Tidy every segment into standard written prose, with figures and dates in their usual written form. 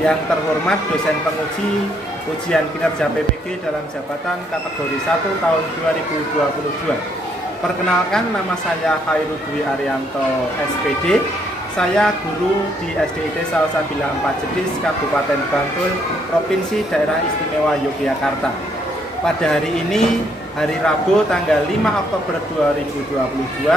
Yang terhormat dosen penguji ujian kinerja PPG dalam jabatan kategori 1 tahun 2022. Perkenalkan, nama saya Khairul Dwi Arianto SPD. Saya guru di SDIT Salsabila 4 Jedis, Kabupaten Bantul, Provinsi Daerah Istimewa Yogyakarta. Pada hari ini, hari Rabu tanggal 5 Oktober 2022,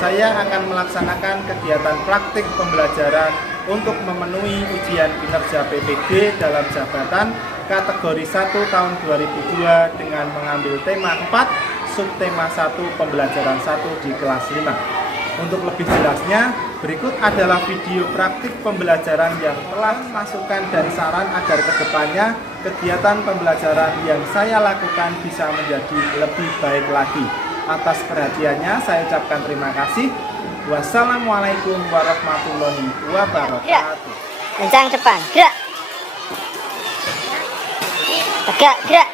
saya akan melaksanakan kegiatan praktik pembelajaran untuk memenuhi ujian kinerja PPG dalam jabatan kategori 1 tahun 2002 dengan mengambil tema 4, subtema 1, pembelajaran 1 di kelas 5. Untuk lebih jelasnya, berikut adalah video praktik pembelajaran yang telah masukan dan saran agar kedepannya kegiatan pembelajaran yang saya lakukan bisa menjadi lebih baik lagi. Atas perhatiannya saya ucapkan terima kasih. Wassalamualaikum warahmatullahi wabarakatuh. Kencang depan, gerak. Tegak, gerak.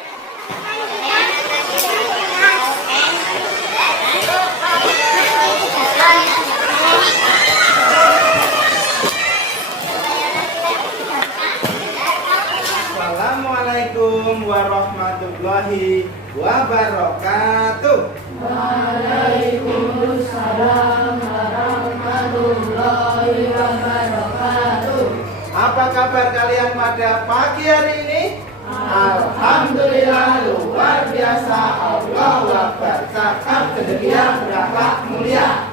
Assalamualaikum warahmatullahi wabarakatuh. Waalaikumsalam warahmatullahi wabarakatuh. Apa kabar kalian pada pagi hari ini? Alhamdulillah luar biasa. Allahu Akbar. Cakap, ceria, berakhlak mulia.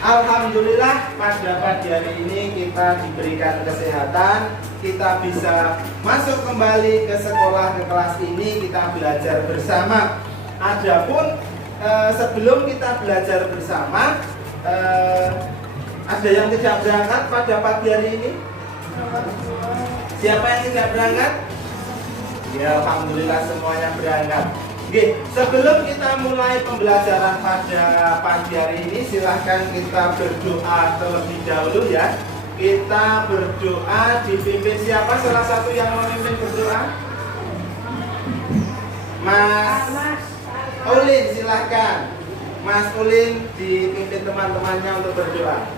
Alhamdulillah pada pagi hari ini kita diberikan kesehatan, kita bisa masuk kembali ke sekolah, ke kelas ini, kita belajar bersama. Adapun sebelum kita belajar bersama, ada yang tidak berangkat pada pagi hari ini? Siapa yang tidak berangkat? Ya, alhamdulillah semuanya berangkat. Oke, sebelum kita mulai pembelajaran pada pagi hari ini, silahkan kita berdoa terlebih dahulu ya. Kita berdoa, dipimpin siapa salah satu yang memimpin berdoa? Mas Ulin, silahkan. Mas Ulin dipimpin teman-temannya untuk berdoa.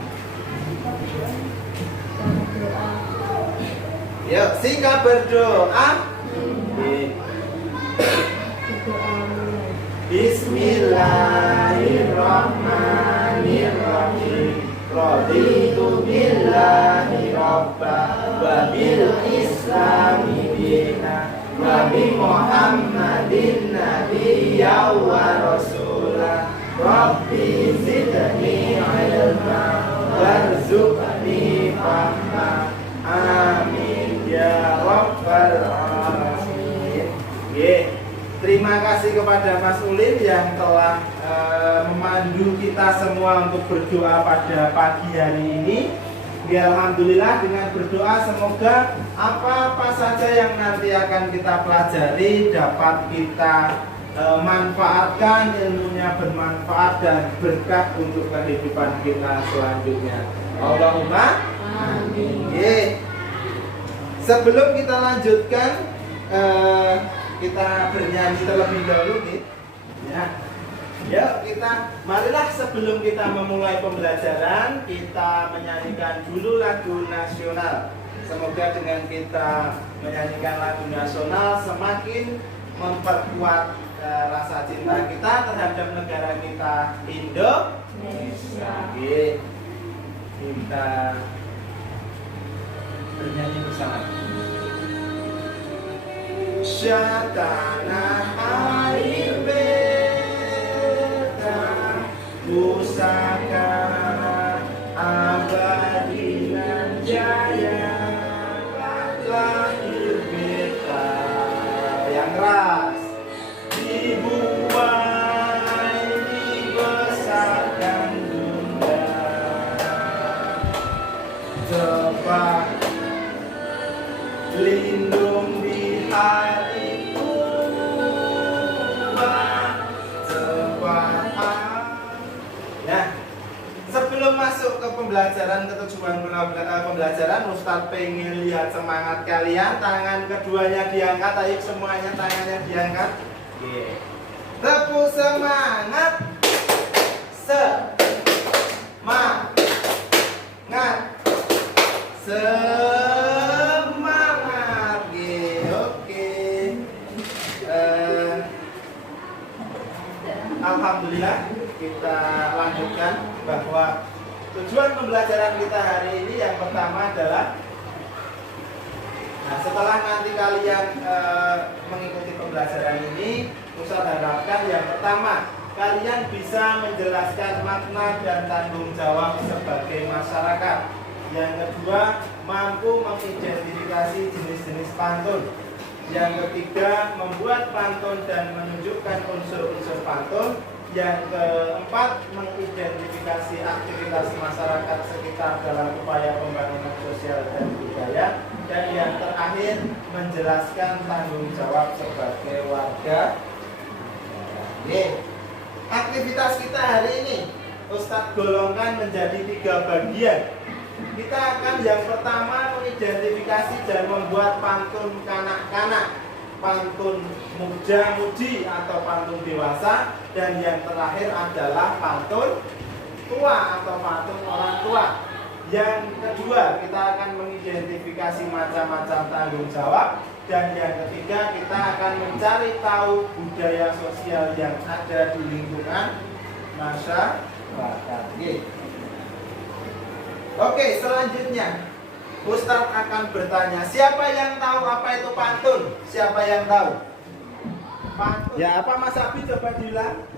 Yuk, sikap berdoa. Bismillahirrahmanirrahim. Raditu billahi robba wa bil islami dina wa bi Muhammadin nabiyya wa rasulah. Rabbi zidni ilma warzuqni fahma. Amin ya rabbal alamin. Terima kasih kepada Mas Ulin yang telah memandu kita semua untuk berdoa pada pagi hari ini. Ya, alhamdulillah dengan berdoa semoga apa-apa saja yang nanti akan kita pelajari dapat kita manfaatkan, ilmunya bermanfaat dan berkah untuk kehidupan kita selanjutnya. Allahumma amin. Sebelum kita lanjutkan, kita bernyanyi terlebih dahulu nih. Ya, marilah sebelum kita memulai pembelajaran, kita menyanyikan dulu lagu nasional. Semoga dengan kita menyanyikan lagu nasional semakin memperkuat rasa cinta kita terhadap negara kita Indonesia. Kita bernyanyi bersama. Tanah air beta, pusaka abadi nan jaya, lahir beta yang ras dibuai dibesarkan bunda, tepat lindung di hari tua tepat. Nah, sebelum masuk ke pembelajaran, ke tujuan pembelajaran, Ustadz pengen lihat semangat kalian. Tangan keduanya diangkat, ayo semuanya tangannya diangkat. Tepuk semangat. Semangat. Semangat. Alhamdulillah kita lanjutkan bahwa tujuan pembelajaran kita hari ini yang pertama adalah setelah nanti kalian mengikuti pembelajaran ini, Ustaz harapkan yang pertama kalian bisa menjelaskan makna dan tanggung jawab sebagai masyarakat. Yang kedua, mampu mengidentifikasi jenis-jenis pantun. Yang ketiga, membuat pantun dan menunjukkan unsur-unsur pantun. Yang keempat, mengidentifikasi aktivitas masyarakat sekitar dalam upaya pembangunan sosial dan budaya. Dan yang terakhir, menjelaskan tanggung jawab sebagai warga. Aktivitas kita hari ini Ustadz golongkan menjadi 3 bagian. Kita akan yang pertama mengidentifikasi dan membuat pantun kanak-kanak, pantun muda-mudi atau pantun dewasa, dan yang terakhir adalah pantun tua atau pantun orang tua. Yang kedua kita akan mengidentifikasi macam-macam tanggung jawab, dan yang ketiga kita akan mencari tahu budaya sosial yang ada di lingkungan masyarakat. Oke, selanjutnya Ustadz akan bertanya, siapa yang tahu apa itu pantun? Siapa yang tahu? Pantun. Ya, apa Mas Abi coba bilang?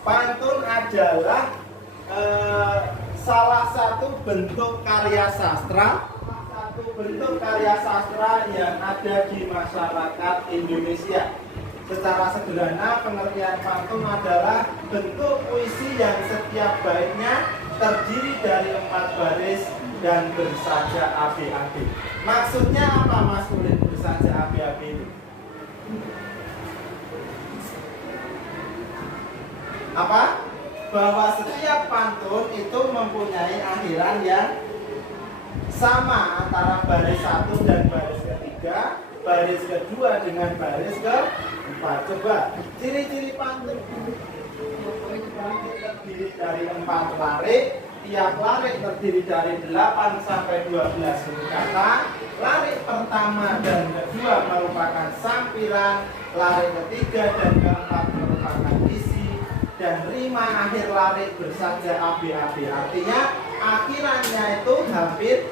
Pantun adalah salah satu bentuk karya sastra, yang ada di masyarakat Indonesia. Secara sederhana, pengertian pantun adalah bentuk puisi yang setiap baitnya terdiri dari 4 baris dan bersaja AB-AB. Maksudnya apa Mas Kulit bersaja AB-AB itu? Apa? Bahwa setiap pantun itu mempunyai akhiran yang sama antara baris 1 dan baris ketiga, baris kedua dengan baris keempat. Coba ciri-ciri pantun. Pantun terdiri dari 4 larik. Tiap larik terdiri dari 8 sampai 12 huruf kata. Larik pertama dan kedua merupakan sampiran, larik ketiga dan keempat merupakan isi, dan rima akhir larik bersaja AB-AB. Artinya akhirannya itu hampir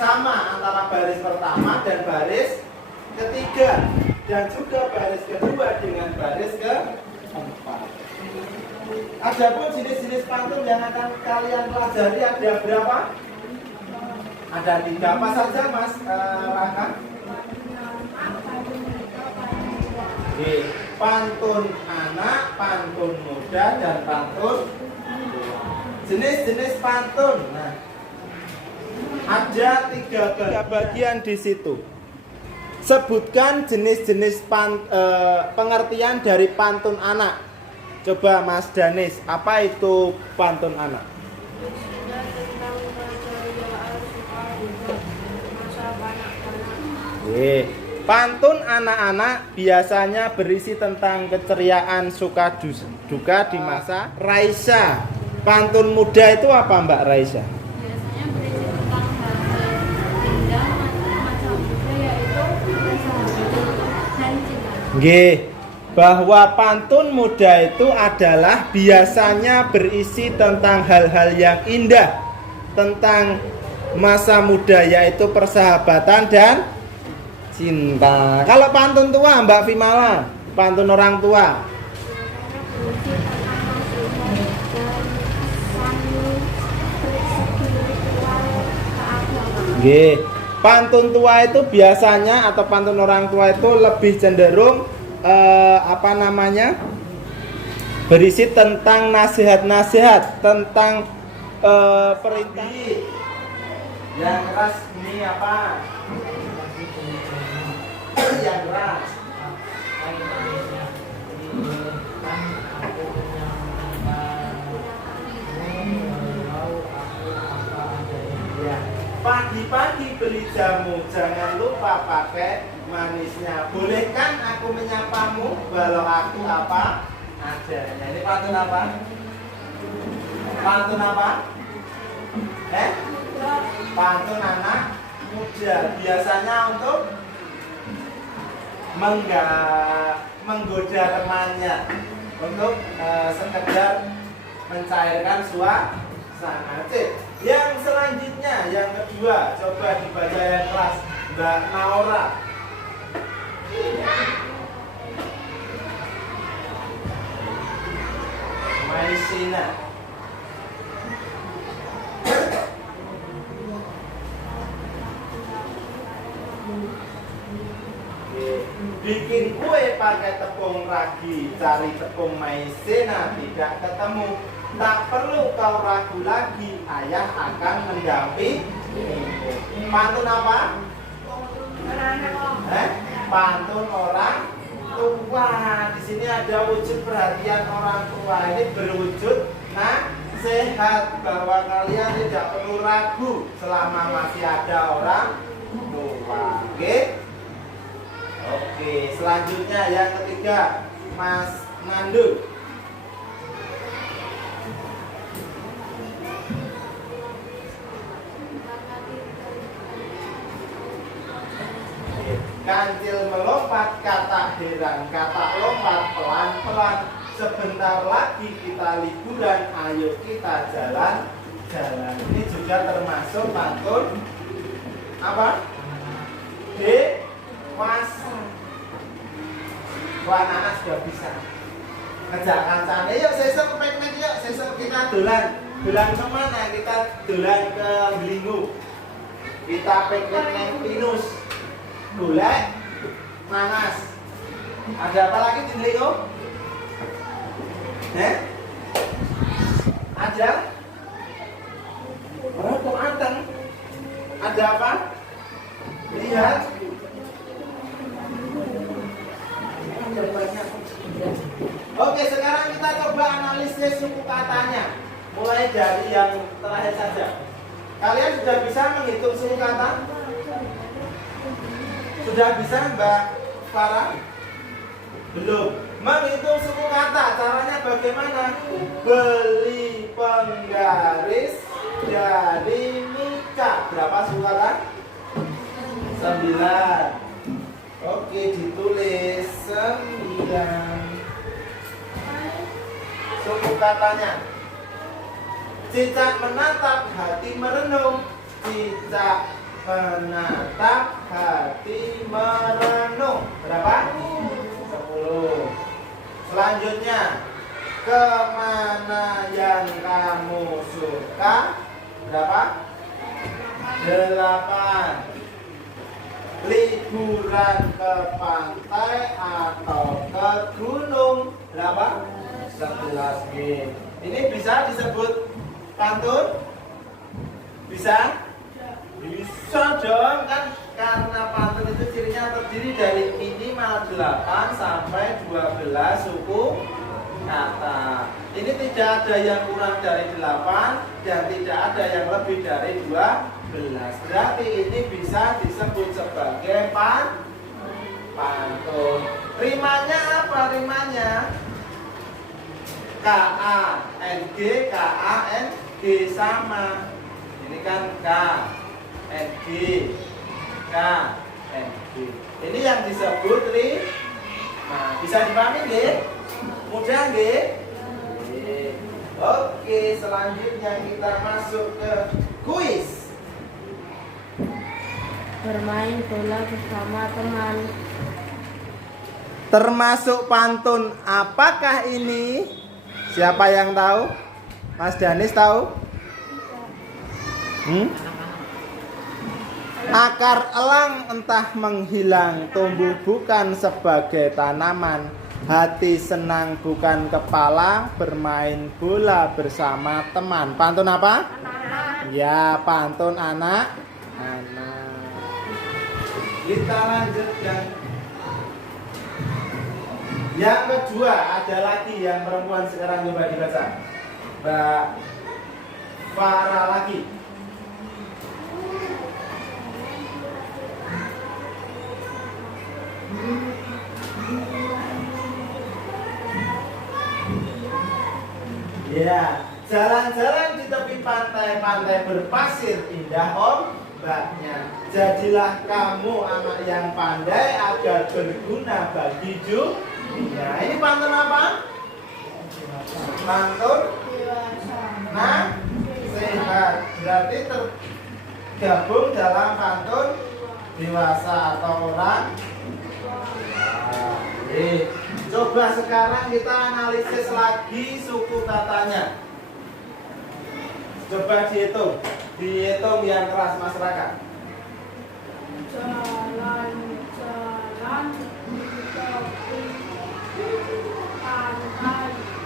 sama antara baris pertama dan baris ketiga, dan juga baris kedua dengan baris keempat. Adapun jenis-jenis pantun yang akan kalian pelajari ada berapa? Ada 3. Apa saja Mas Raka? Pantun anak, pantun muda, dan pantun tua. Jenis-jenis pantun. Nah, ada 3 bagian di situ. Sebutkan jenis-jenis pengertian dari pantun anak. Coba Mas Danis, apa itu pantun anak? Pantun anak-anak biasanya berisi tentang keceriaan, suka duka di masa Raisa. Pantun muda itu apa Mbak Raisa? Biasanya berisi tentang hal-hal indah, macam budaya yaitu persahabatan dan cinta. Bahwa pantun muda itu adalah biasanya berisi tentang hal-hal yang indah, tentang masa muda yaitu persahabatan dan cinta. Kalau pantun tua Mbak Vimala, pantun orang tua. Pantun tua itu biasanya atau pantun orang tua itu lebih cenderung berisi tentang nasihat-nasihat, tentang perintah. Yang keras ini apa? Yang keras. Pagi-pagi beli jamu, jangan lupa pakai manisnya. Bolehkan aku menyapamu walau aku apa adanya. Ini pantun apa? Pantun apa? Pantun anak muda. Biasanya untuk menggoda temannya untuk sekedar mencairkan suasana. Yang selanjutnya, yang kedua, coba dibaca yang kelas Mbak Naura. Maisina. Bikin kue pakai tepung ragi, cari tepung maizena tidak ketemu. Tak perlu kau ragu lagi, ayah akan mendampingi. Pantun apa? Pantun orang tua. Di sini ada wujud perhatian orang tua. Ini berwujud nasihat bahwa kalian tidak perlu ragu selama masih ada orang tua. Oke, selanjutnya yang ketiga, Mas Mandu. Kancil melompat, kata heran, kata lompat pelan-pelan. Sebentar lagi kita liburan, ayo kita jalan-jalan. Ini juga termasuk pantun apa? Dewasa. Wah, anak sudah bisa ngejak kancane. Yuk sesuk piknik, yuk sesuk kita dolan. Dolan kemana? Kita dolan ke Blinggo. Kita piknik neng Pinus. Golek nanas. Ada apa lagi di Blinggo? Ada? Oh, kok anteng? Ada apa? Lihat. Oke, sekarang kita coba analisis suku katanya. Mulai dari yang terakhir saja. Kalian sudah bisa menghitung suku kata? Sudah bisa, Mbak Farah? Belum. Menghitung suku kata, caranya bagaimana? Beli penggaris dari Mika. Berapa suku kata? 9. Oke, ditulis 9. Suku katanya. Cicak menatap, hati merenung. Cicak menatap, hati merenung. Berapa? 10. Selanjutnya, kemana yang kamu suka? Berapa? 8. Liburan ke pantai atau ke gunung? Berapa? 11. Ini bisa disebut pantun? Bisa? Bisa dong, kan karena pantun itu cirinya terdiri dari minimal 8 sampai 12 suku kata. Ini tidak ada yang kurang dari 8 dan tidak ada yang lebih dari 12. Berarti ini bisa disebut sebagai pantun. Rimanya apa rimanya? K-A-N-G, K-A-N-G sama. Ini kan K-N-G, K-N-G. Ini yang disebut rima. Bisa dipahami nggih? Mudah nggih? Oke, selanjutnya kita masuk ke kuis. Bermain bola bersama teman. Termasuk pantun apakah ini? Siapa yang tahu? Mas Danis tahu? Akar elang entah menghilang, tumbuh bukan sebagai tanaman. Hati senang bukan kepala, bermain bola bersama teman. Pantun apa? Ya, pantun anak. Kita lanjutkan. Yang kedua, ada lagi yang perempuan sekarang, coba dibaca. Mbak Farah lagi. Ya, jalan-jalan di tepi pantai, pantai berpasir indah om. mbaknya. Jadilah kamu anak yang pandai agar berguna bagi dunia. Ini pantun apa? Pantun nasihat. Berarti tergabung dalam pantun dewasa atau orang. Coba sekarang kita analisis lagi suku katanya. Coba dihitung yang keras masyarakat.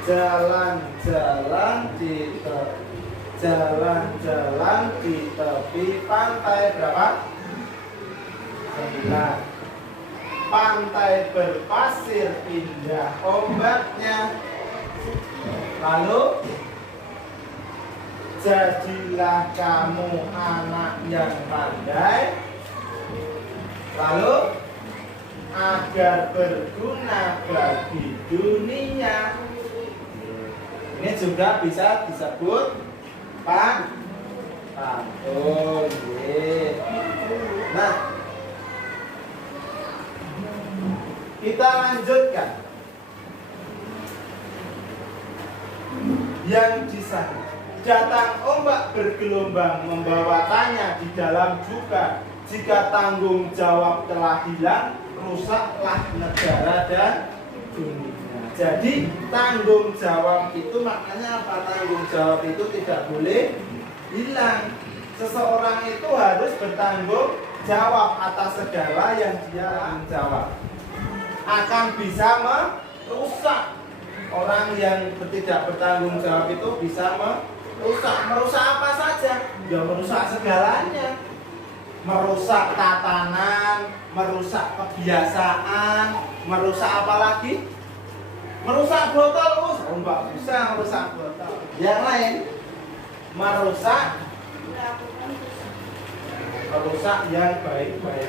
Jalan-jalan di tepi pantai berapa? 9. Pantai berpasir indah ombaknya. Lalu jadilah kamu anak yang pandai. Lalu agar berguna bagi dunia. Ini juga bisa disebut pantun. Nah, kita lanjutkan. Yang di sana. Datang ombak bergelombang membawa tanya di dalam juga. Jika tanggung jawab telah hilang, rusaklah negara dan dunia. Jadi tanggung jawab itu maknanya apa? Tanggung jawab itu tidak boleh hilang. Seseorang itu harus bertanggung jawab atas segala yang dia tanggung jawab. Akan bisa merusak. Orang yang tidak bertanggung jawab itu bisa merusak apa saja? Ya merusak segalanya. Merusak tatanan, merusak kebiasaan, merusak apa lagi? Merusak botol. Enggak bisa merusak botol. Yang lain merusak yang baik-baik.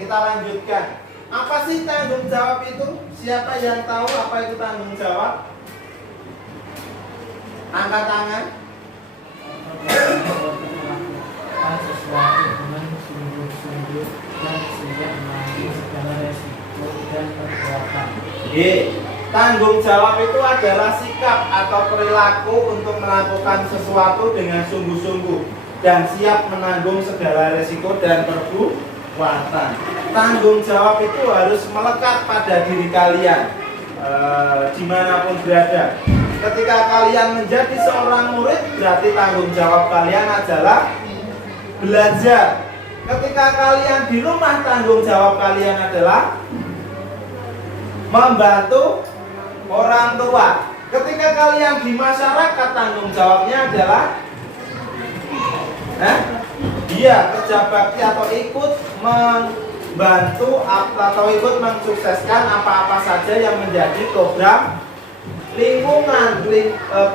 Kita lanjutkan. Apa sih tanggung jawab itu? Siapa yang tahu apa itu tanggung jawab? Angkat tangan. Sesuatu dengan sungguh-sungguh dan siap menanggung segala resiko dan perbuatan. Tanggung jawab itu adalah sikap atau perilaku untuk melakukan sesuatu dengan sungguh-sungguh dan siap menanggung segala resiko dan perbuatan. Tanggung jawab itu harus melekat pada diri kalian dimanapun berada. Ketika kalian menjadi seorang murid, berarti tanggung jawab kalian adalah belajar. Ketika kalian di rumah, tanggung jawab kalian adalah membantu orang tua. Ketika kalian di masyarakat, tanggung jawabnya adalah kerja bakti atau ikut membantu atau ikut mensukseskan apa-apa saja yang menjadi program lingkungan,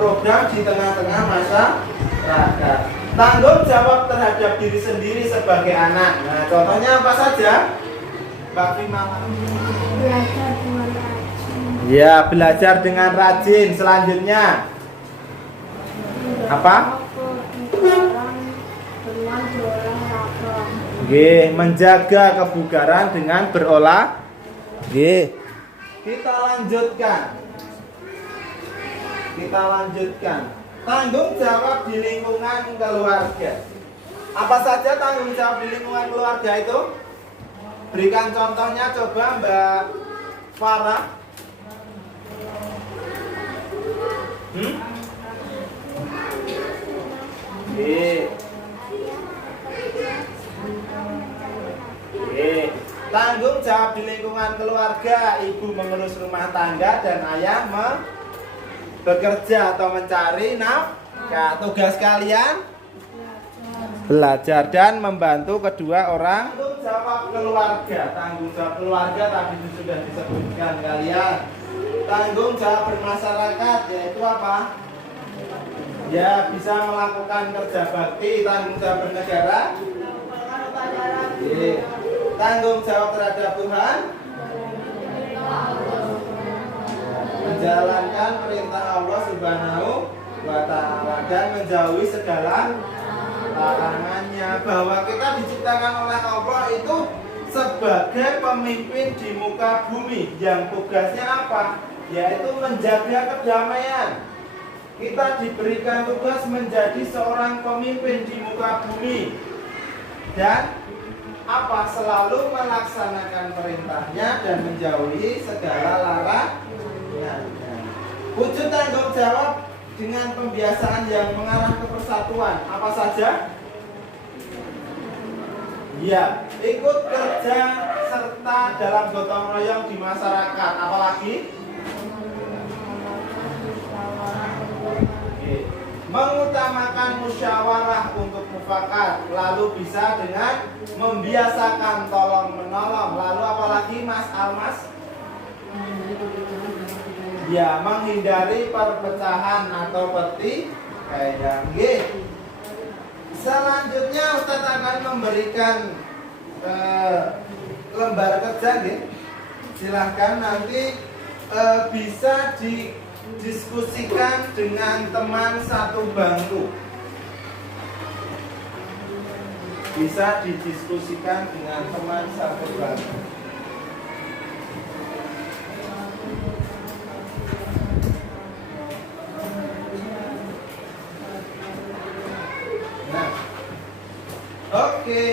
program di tengah-tengah masyarakat. Tanggung jawab terhadap diri sendiri sebagai anak. Nah, contohnya apa saja? Mbak Fimala. Belajar dengan rajin. Ya, belajar dengan rajin. Selanjutnya apa? Dengan berolahraga. Menjaga kebugaran dengan berolahraga. Kita lanjutkan. Tanggung jawab di lingkungan keluarga. Apa saja tanggung jawab di lingkungan keluarga itu? Berikan contohnya coba Mbak Farah. Tanggung jawab di lingkungan keluarga, ibu mengurus rumah tangga dan ayah bekerja atau mencari nafkah. Tugas kalian belajar dan membantu kedua orang. Tanggung jawab keluarga. Tanggung jawab keluarga tadi sudah disebutkan kalian. Tanggung jawab bermasyarakat yaitu apa? Ya, bisa melakukan kerja bakti. Tanggung jawab bernegara. Tanggung jawab terhadap Tuhan. Menjalankan perintah Allah Subhanahu wa Ta'ala dan menjauhi segala larangannya, bahwa kita diciptakan oleh Allah itu sebagai pemimpin di muka bumi yang tugasnya apa? Yaitu menjaga kedamaian. Kita diberikan tugas menjadi seorang pemimpin di muka bumi dan apa? Selalu melaksanakan perintahnya dan menjauhi segala larangannya. Wujud tanggung jawab dengan pembiasaan yang mengarah ke persatuan apa saja? Ya, ikut kerja serta dalam gotong royong di masyarakat. Apalagi? Mengutamakan musyawarah untuk mufakat, lalu bisa dengan membiasakan tolong menolong, lalu apalagi Mas Almas? Ya, menghindari perpecahan atau pertikaian. Selanjutnya Ustadz akan memberikan lembar kerja, silahkan nanti bisa didiskusikan dengan teman satu bangku. Bisa didiskusikan dengan teman satu bangku. Nah, oke.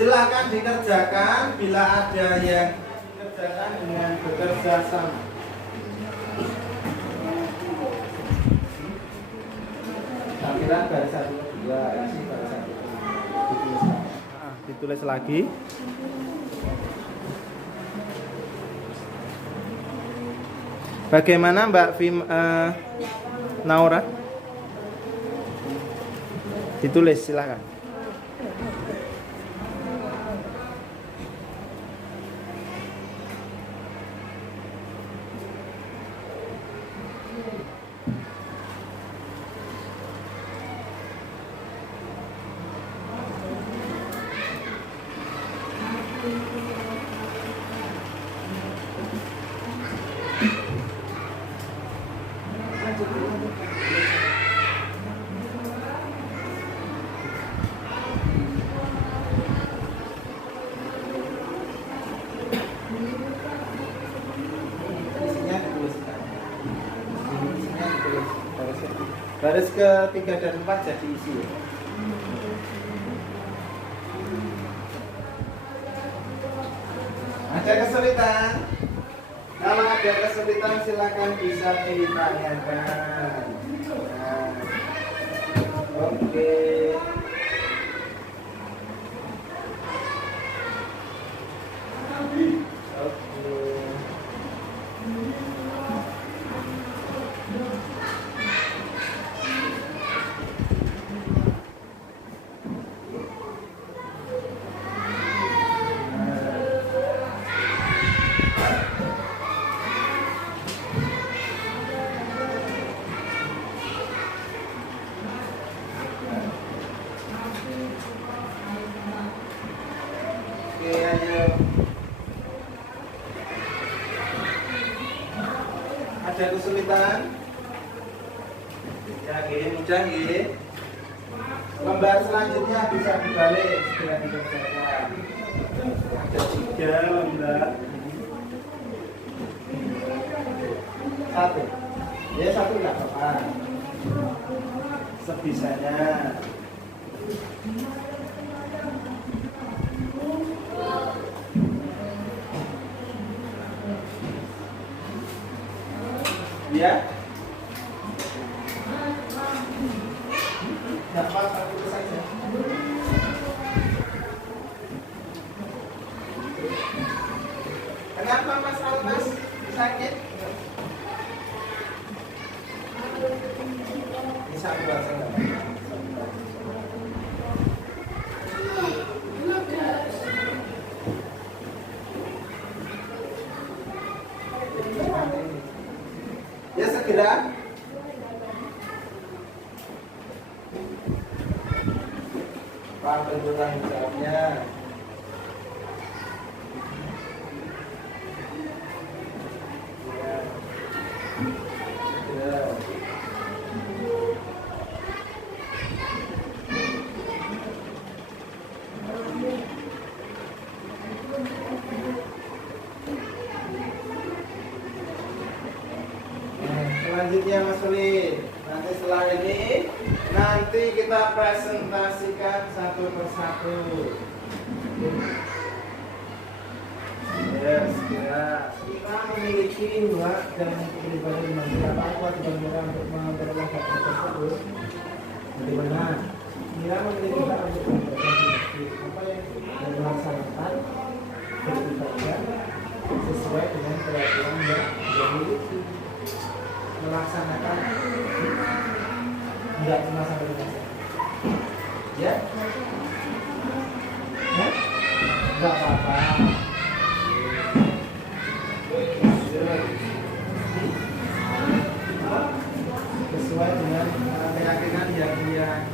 Silakan dikerjakan bila ada yang kerjakan dengan bekerja sama. Tampilan baris 1, 2, isi baris 1. Ditulis lagi. Bagaimana Mbak Naura? Ditulis silakan. Baris ke-3 dan 4 jadi isi ya. Ada kesulitan? Kalau ada kesulitan silakan bisa ditanyakan. Nah, oke. Ada kesulitan? Ya, mudah ya. Lembar selanjutnya bisa dibalik segera dikerjakan. Ada 3 lembar. 1. Ya 1 enggak apa-apa. Sebisanya. Ya. Dapat satu saja. Kenapa Mas Almas sakit? Bisa bahasa enggak? Ya segera. Pak tentukan jawabnya. Ya. Iya Mas Uli. Nanti setelah ini nanti kita presentasikan satu persatu. Ya, kita memiliki hak dan kewajiban masyarakat kewajiban mereka untuk memperoleh hak tersebut. Bagaimana? Kita memiliki hak untuk apa yang dilaksanakan beribadah sesuai dengan peraturan yang dimiliki. Melaksanakan tidak cuma sampai dengan ya? Enggak apa-apa. Sesuai dengan keyakinan yang dia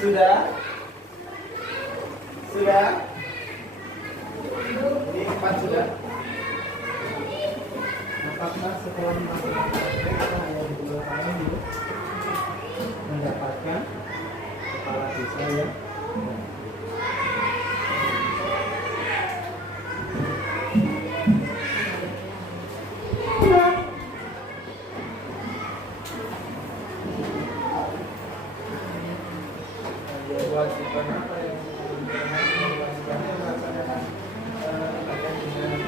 Sudah? Sudah? Ini 4 sudah? Apakah setelah melakukan praktek kita yang 2 tahun dulu mendapatkan kepala desa yang kewajiban apa yang kewajibannya melaksanakan ibadah dengan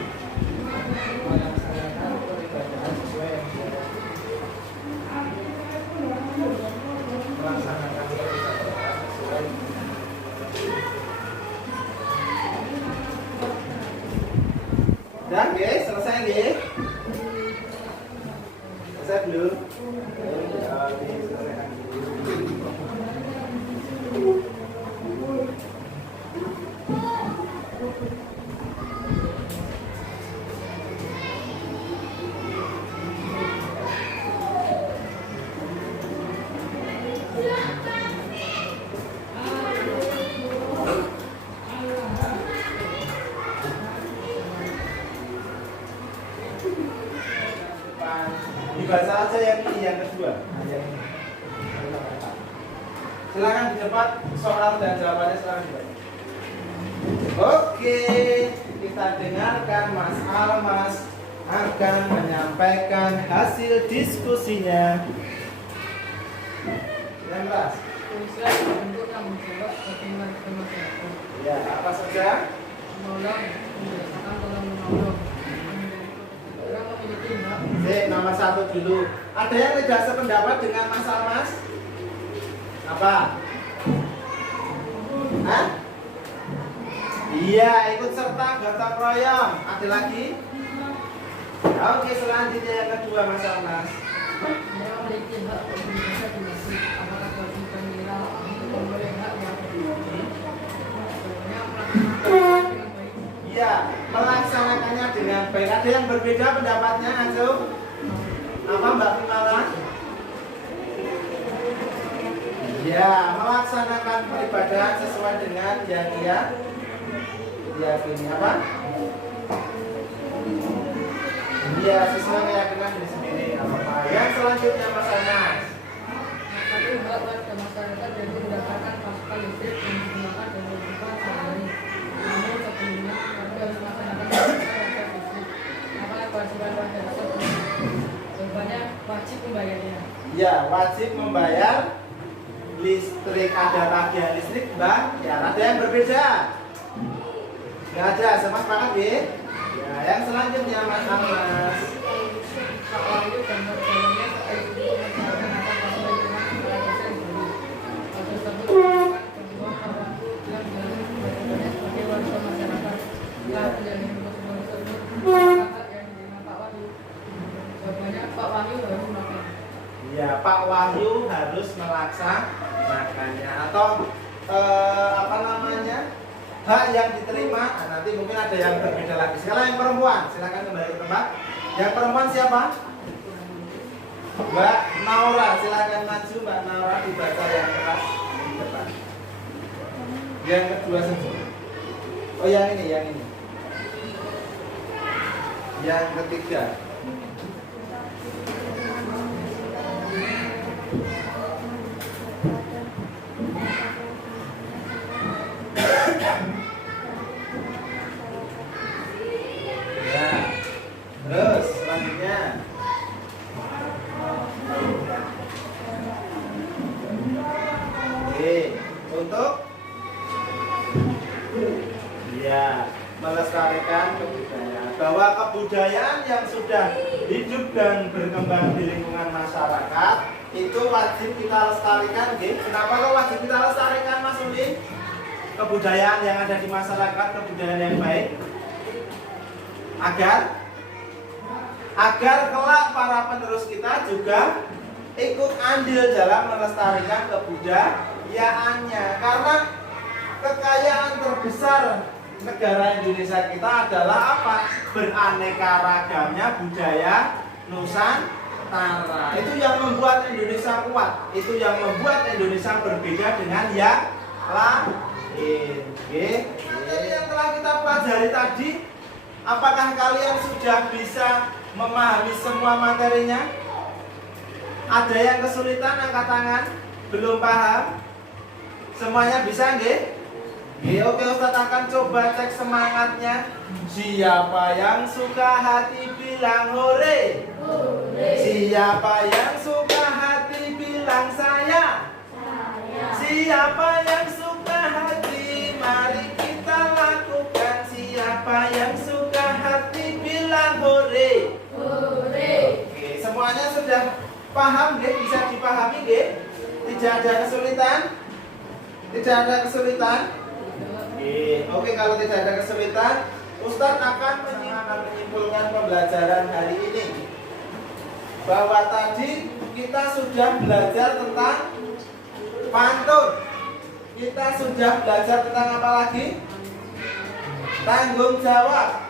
melaksanakan peribadahan sesuai yang dia melaksanakan peribadahan sesuai. Dan guys, selesai nih. Selesai belum? Diselesaikan dulu. Dibaca aja yang kedua. Silakan di depan soal dan jawabannya silakan dibaca. Oke, kita dengarkan Mas Almas akan menyampaikan hasil diskusinya. Yang kelas. Bentuk tanggung jawab bagaimana masyarakat. Ya, apa saja? Menolong, membiasakan tolong menolong. Orang memiliki hak. Nomor 1 dulu. Ada yang tidak sependapat dengan Mas Almas? Apa? Hah? Iya, ikut serta gotong royong. Ada lagi? Oke, selanjutnya yang kedua Mas Almas. Mereka memiliki hak untuk berbahasa di masjid. Apakah kewajiban kita untuk memperoleh hak yang dimiliki? Iya, melaksanakannya dengan baik. Ada yang berbeda pendapatnya, Anjo? Apa Mbak Primala? Iya, melaksanakan peribadahan sesuai dengan yang dia yakini. Apa? Iya, sesuai keyakinan diri sendiri. Apa? Yang selanjutnya Mas Anas. Satu hak warga masyarakat yaitu mendapatkan pasukan listrik yang digunakan dan kehidupan sehari-hari. Namun sebelumnya warga harus melaksanakan pasukan listrik. Apakah kewajiban warga tersebut? Jawabannya wajib membayarnya. Ya, wajib membayar listrik. Ada tagihan listrik, Mbak. Ya, ada yang berbeda. Nggak ada, sama sepakat ya. Ya, yang selanjutnya Mas Anas. Pak Wahyu dan berjalannya untuk menjalankan atas pasukan lingkungan kepala desa yang baru. Hal tersebut merupakan kedua Pak Wahyu yang menjalani kewajibannya sebagai warga masyarakat. Telah menjalani kewajiban tersebut, hak yang diterima Pak Wahyu. Jawabannya Pak Wahyu harus melakukan. Ya, Pak Wahyu harus melaksanakannya atau apa namanya? Hak yang diterima. Nah, nanti mungkin ada yang berbeda lagi. Sekarang yang perempuan, silakan kembali ke tempat. Yang perempuan siapa? Mbak Naura, silakan maju Mbak Naura, dibaca yang keras di depan. Yang kedua saja. Oh yang ini. Yang ketiga. Ya. Terus selanjutnya. Oke, untuk ya melestarikan kebudayaan, bahwa kebudayaan yang sudah hidup dan berkembang di lingkungan masyarakat itu wajib kita lestarikan. Kenapa kok wajib kita lestarikan Mas Uli? Kebudayaan yang ada di masyarakat, kebudayaan yang baik, agar kelak para penerus kita juga ikut andil dalam melestarikan kebudayaannya. Karena kekayaan terbesar negara Indonesia kita adalah apa? Beraneka ragamnya budaya Nusantara. Itu yang membuat Indonesia kuat. Itu yang membuat Indonesia berbeda dengan yang lain. Materi yang telah kita pelajari tadi, apakah kalian sudah bisa memahami semua materinya? Ada yang kesulitan, angkat tangan. Belum paham? Semuanya bisa nggih? Oke, Ustadz akan coba cek semangatnya. Siapa yang suka hati bilang hore. Siapa yang suka hati bilang saya. Siapa yang suka hati mari kita lakukan. Siapa yang suka hati bilang hore. Oke, semuanya sudah paham nggih? Bisa dipahami nggih? Tidak ada kesulitan? Tidak ada kesulitan? Oke, kalau tidak ada kesulitan, Ustadz akan menyimpulkan pembelajaran hari ini. Bahwa tadi kita sudah belajar tentang pantun. Kita sudah belajar tentang apa lagi? Tanggung jawab.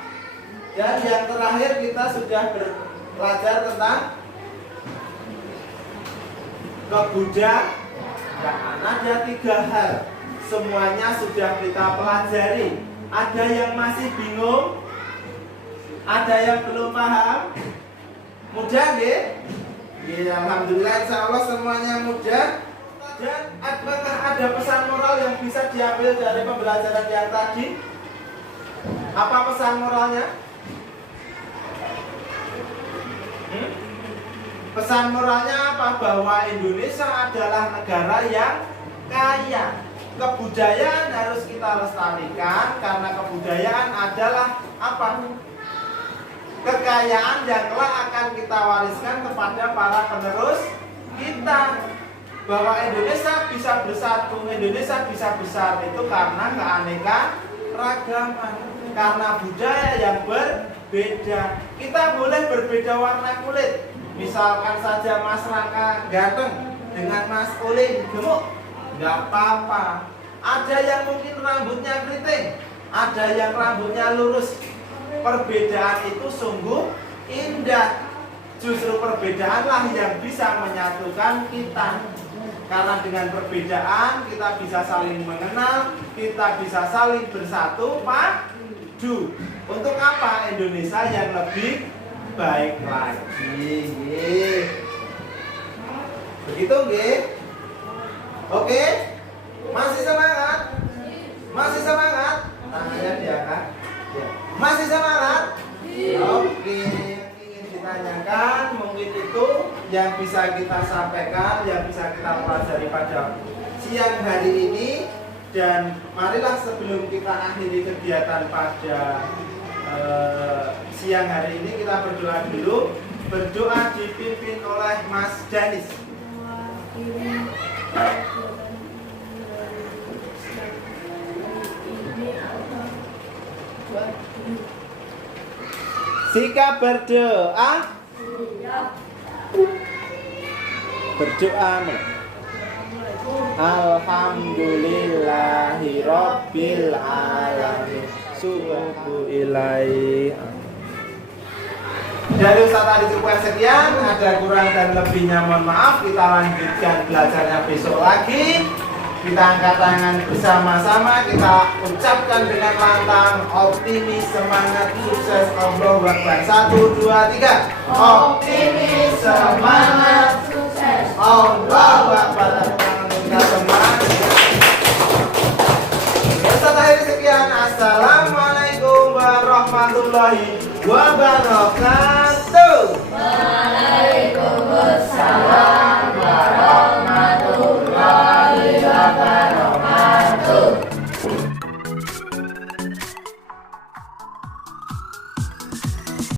Dan yang terakhir kita sudah belajar tentang kebudayaan. Ada 3 hal. Semuanya sudah kita pelajari. Ada yang masih bingung? Ada yang belum paham? Mudah nggih? Ya, alhamdulillah, insya Allah semuanya mudah. Dan apakah ada pesan moral yang bisa diambil dari pembelajaran yang tadi? Apa pesan moralnya? Pesan moralnya apa? Bahwa Indonesia adalah negara yang kaya. Kebudayaan harus kita lestarikan karena kebudayaan adalah apa? Kekayaan yang kelak akan kita wariskan kepada para penerus kita. Bahwa Indonesia bisa bersatu, Indonesia bisa besar itu karena keanekaragaman, karena budaya yang berbeda. Kita boleh berbeda warna kulit. Misalkan saja Mas Raka ganteng dengan Mas Ulin gemuk, nggak apa-apa. Ada yang mungkin rambutnya keriting, ada yang rambutnya lurus. Perbedaan itu sungguh indah. Justru perbedaanlah yang bisa menyatukan kita. Karena dengan perbedaan kita bisa saling mengenal, kita bisa saling bersatu padu. Untuk apa? Indonesia yang lebih baik lagi. Begitu nggih? Oke? Masih semangat? Masih semangat? Tangannya diangkat. Ya. Masih semangat? Oke. Ingin ditanyakan, mungkin itu yang bisa kita sampaikan, yang bisa kita pelajari pada siang hari ini. Dan marilah sebelum kita akhiri kegiatan pada siang hari ini, kita berdoa dulu. Berdoa dipimpin oleh Mas Danis. Sikap berdoa. Berdoa. Alhamdulillahirabbil alamin. Subuh ilaihi. Dari Ustaz tadi cukup sekian, ada kurang dan lebihnya mohon maaf. Kita lanjutkan belajarnya besok lagi. Kita angkat tangan bersama-sama, kita ucapkan dengan lantang, optimis, semangat, sukses, Allahu Akbar. 1, 2, 3. Optimis, semangat, Sukses. Allahu Akbar. Tepuk tangan untuk kita semua. Ustaz akhir sekian. Assalamualaikum warahmatullahi wabarakatuh. Waalaikumsalam.